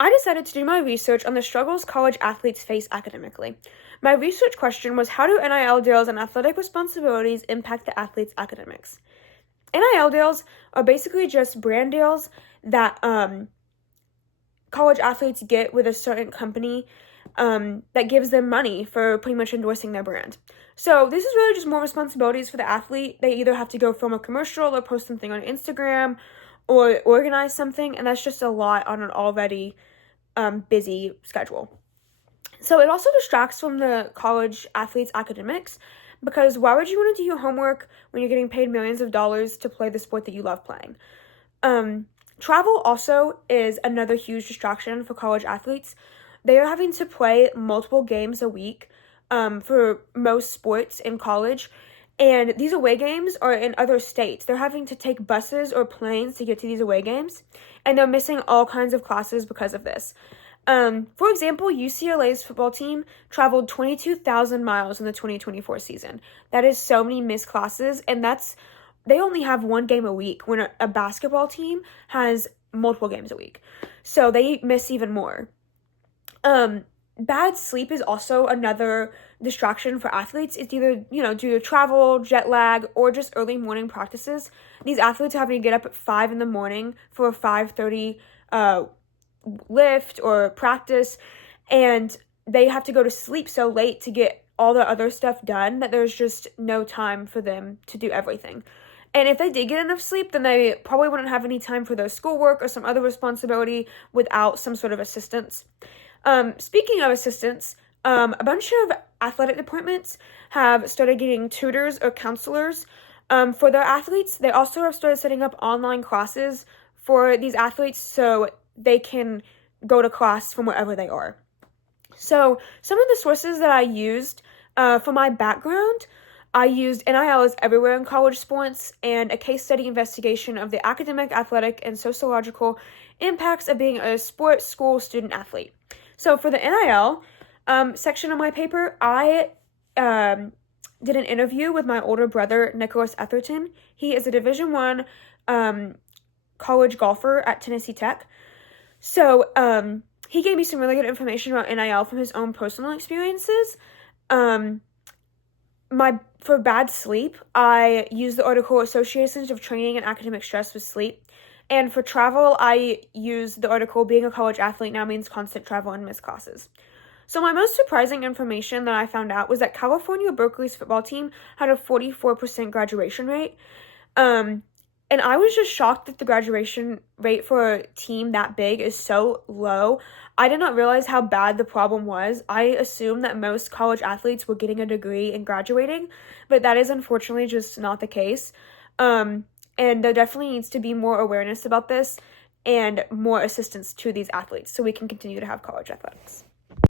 I decided to do my research on the struggles college athletes face academically. My research question was, how do NIL deals and athletic responsibilities impact the athletes' academics? NIL deals are basically just brand deals that college athletes get with a certain company that gives them money for pretty much endorsing their brand. So this is really just more responsibilities for the athlete. They either have to go film a commercial or post something on Instagram or organize something, and that's just a lot on an already busy schedule. So it also distracts from the college athletes' academics, because why would you want to do your homework when you're getting paid millions of dollars to play the sport that you love playing? Travel also is another huge distraction for college athletes. They are having to play multiple games a week for most sports in college, and these away games are in other states. They're having to take buses or planes to get to these away games, and they're missing all kinds of classes because of this. For example, UCLA's football team traveled 22,000 miles in the 2024 season. That is so many missed classes, and they only have one game a week when a basketball team has multiple games a week. So they miss even more. Bad sleep is also another distraction for athletes. It's either, due to travel, jet lag, or just early morning practices. These athletes are having to get up at 5 in the morning for a 5:30 lift or practice, and they have to go to sleep so late to get all the other stuff done that there's just no time for them to do everything. And if they did get enough sleep, then they probably wouldn't have any time for their schoolwork or some other responsibility without some sort of assistance. Speaking of assistance, a bunch of athletic departments have started getting tutors or counselors for their athletes. They also have started setting up online classes for these athletes so they can go to class from wherever they are. So some of the sources that I used for my background, I used NIL is everywhere in college sports and a case study investigation of the academic, athletic, and sociological impacts of being a sports school student athlete. So for the NIL section of my paper, I did an interview with my older brother, Nicholas Etherton. He is a Division I college golfer at Tennessee Tech. So he gave me some really good information about NIL from his own personal experiences. For bad sleep, I used the article Associations of Training and Academic Stress with Sleep. And for travel, I used the article Being a College Athlete Now Means Constant Travel and Missed Classes. So my most surprising information that I found out was that California Berkeley's football team had a 44% graduation rate. And I was just shocked that the graduation rate for a team that big is so low. I did not realize how bad the problem was. I assumed that most college athletes were getting a degree and graduating, but that is unfortunately just not the case. And there definitely needs to be more awareness about this and more assistance to these athletes so we can continue to have college athletics.